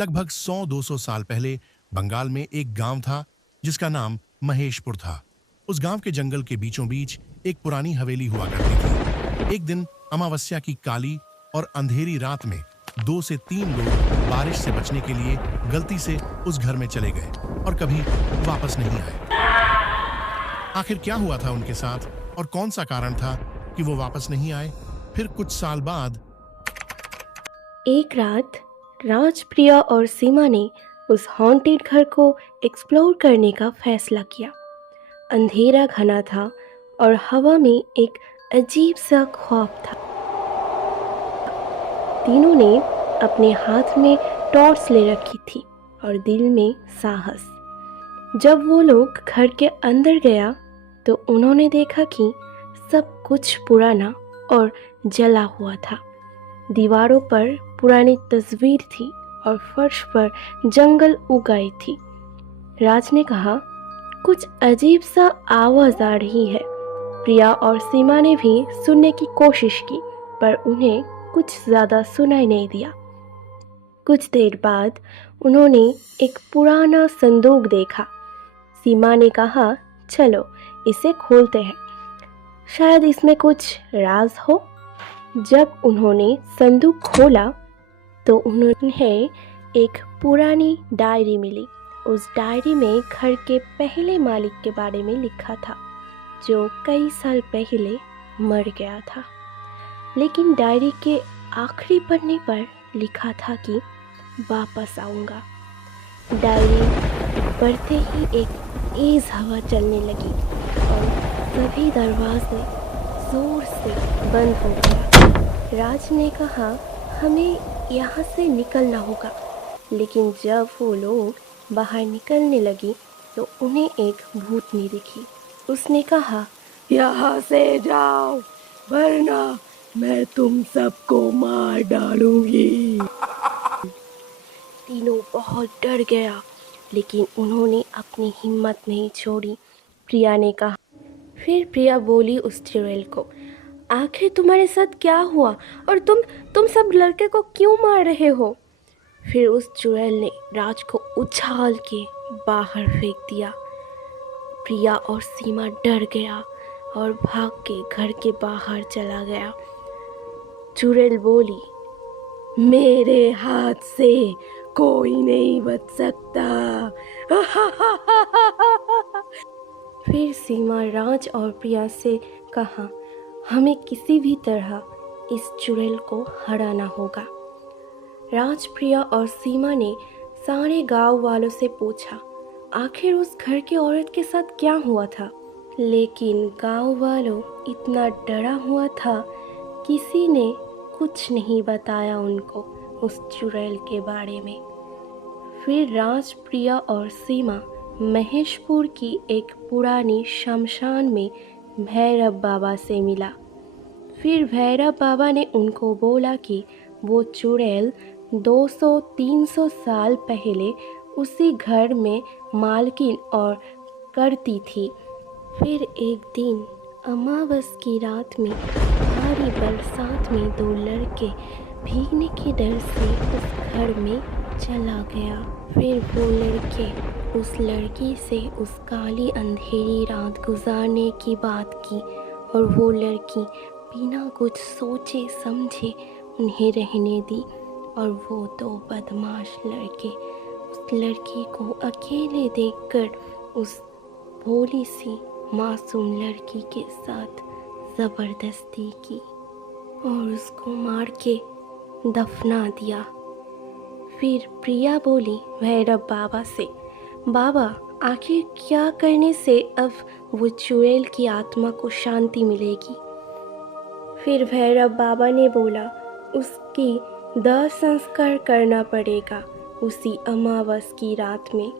लगभग 100-200 साल पहले बंगाल में एक गांव था जिसका नाम महेशपुर था। उस गांव के जंगल के बीचों बीच एक पुरानी हवेली हुआ करती थी। एक दिन अमावस्या की काली और अंधेरी रात में 2 से 3 लोग बारिश से बचने के लिए गलती से उस घर में चले गए और कभी वापस नहीं आए। आखिर क्या हुआ था उनके साथ और कौन सा कारण था कि वो वापस नहीं आए? फिर कुछ साल बाद एक रात राजप्रिया और सीमा ने उस हॉन्टेड घर को एक्सप्लोर करने का फैसला किया। अंधेरा घना था और हवा में एक अजीब सा खौफ था। तीनों ने अपने हाथ में टॉर्च ले रखी थी और दिल में साहस। जब वो लोग घर के अंदर गया तो उन्होंने देखा कि सब कुछ पुराना और जला हुआ था। दीवारों पर पुरानी तस्वीर थी और फर्श पर जंगल उगाई थी। राज ने कहा, कुछ अजीब सा आवाज आ रही है। प्रिया और सीमा ने भी सुनने की कोशिश की पर उन्हें कुछ ज्यादा सुनाई नहीं दिया। कुछ देर बाद उन्होंने एक पुराना संदूक देखा। सीमा ने कहा, चलो इसे खोलते हैं, शायद इसमें कुछ राज हो। जब उन्होंने संदूक खोला तो उन्हें एक पुरानी डायरी मिली। उस डायरी में घर के पहले मालिक के बारे में लिखा था जो कई साल पहले मर गया था। लेकिन डायरी के आखिरी पन्ने पर लिखा था कि वापस आऊँगा। डायरी पढ़ते ही एक तेज हवा चलने लगी और सभी दरवाजे जोर से बंद हो गए। राज ने कहा, हमें यहाँ से निकलना होगा। लेकिन जब वो लोग बाहर निकलने लगी तो उन्हें एक भूतनी दिखी। उसने कहा, यहाँ से जाओ वरना मैं तुम सबको मार डालूंगी। तीनों बहुत डर गया लेकिन उन्होंने अपनी हिम्मत नहीं छोड़ी। प्रिया ने कहा, फिर प्रिया बोली उस चुड़ैल को, आखिर तुम्हारे साथ क्या हुआ और तुम सब लड़के को क्यों मार रहे हो? फिर उस चुड़ैल ने राज को उछाल के बाहर फेंक दिया। प्रिया और सीमा डर गया और भाग के घर के बाहर चला गया। चुड़ैल बोली, मेरे हाथ से कोई नहीं बच सकता। फिर सीमा राज और प्रिया से कहा, हमें किसी भी तरह इस चुड़ैल को हराना होगा। राज, प्रिया और सीमा ने सारे गांव वालों से पूछा आखिर उस घर की औरत के साथ क्या हुआ था। लेकिन गांव वालों इतना डरा हुआ था, किसी ने कुछ नहीं बताया उनको उस चुड़ैल के बारे में। फिर राज, प्रिया और सीमा महेशपुर की एक पुरानी शमशान में भैरव बाबा से मिला। फिर भैरव बाबा ने उनको बोला कि वो चुड़ैल 200-300 साल पहले उसी घर में मालकिन और करती थी। फिर एक दिन अमावस की रात में भारी बरसात में 2 लड़के भीगने के डर से उस घर में चला गया। फिर वो लड़के उस लड़की से उस काली अंधेरी रात गुजारने की बात की और वो लड़की बिना कुछ सोचे समझे उन्हें रहने दी और वो 2 बदमाश लड़के उस लड़की को अकेले देखकर उस भोली सी मासूम लड़की के साथ ज़बरदस्ती की और उसको मार के दफना दिया। फिर प्रिया बोली भैरव बाबा से, बाबा आखिर क्या करने से अब वो चुड़ैल की आत्मा को शांति मिलेगी? फिर भैरव बाबा ने बोला, उसकी दाह संस्कार करना पड़ेगा उसी अमावस की रात में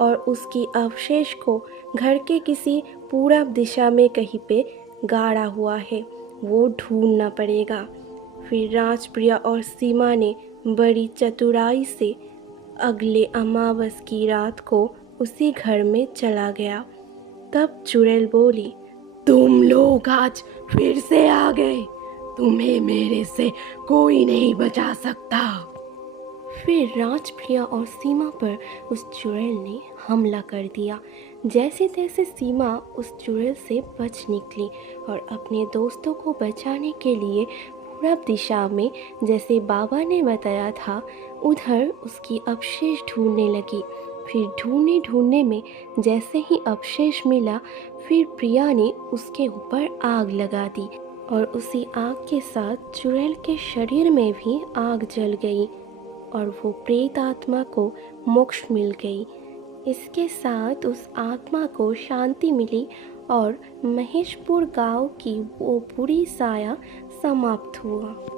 और उसकी अवशेष को घर के किसी पूरब दिशा में कहीं पे गाड़ा हुआ है, वो ढूंढना पड़ेगा। फिर राज, प्रिया और सीमा ने बड़ी चतुराई से अगले अमावस की रात को उसी घर में चला गया। तब चुड़ैल बोली, तुम लोग आज फिर से आ गए, तुम्हें मेरे से कोई नहीं बचा सकता। फिर राजप्रिया और सीमा पर उस चुड़ैल ने हमला कर दिया। जैसे तैसे सीमा उस चुड़ैल से बच निकली और अपने दोस्तों को बचाने के लिए पूरब दिशा में, जैसे बाबा ने बताया था, उधर उसकी अवशेष ढूंढने लगी। फिर ढूंढने ढूंढने में जैसे ही अवशेष मिला, फिर प्रिया ने उसके ऊपर आग लगा दी और उसी आग के साथ चुड़ैल के शरीर में भी आग जल गई और वो प्रेत आत्मा को मोक्ष मिल गई। इसके साथ उस आत्मा को शांति मिली और महेशपुर गांव की वो बुरी साया समाप्त हुआ।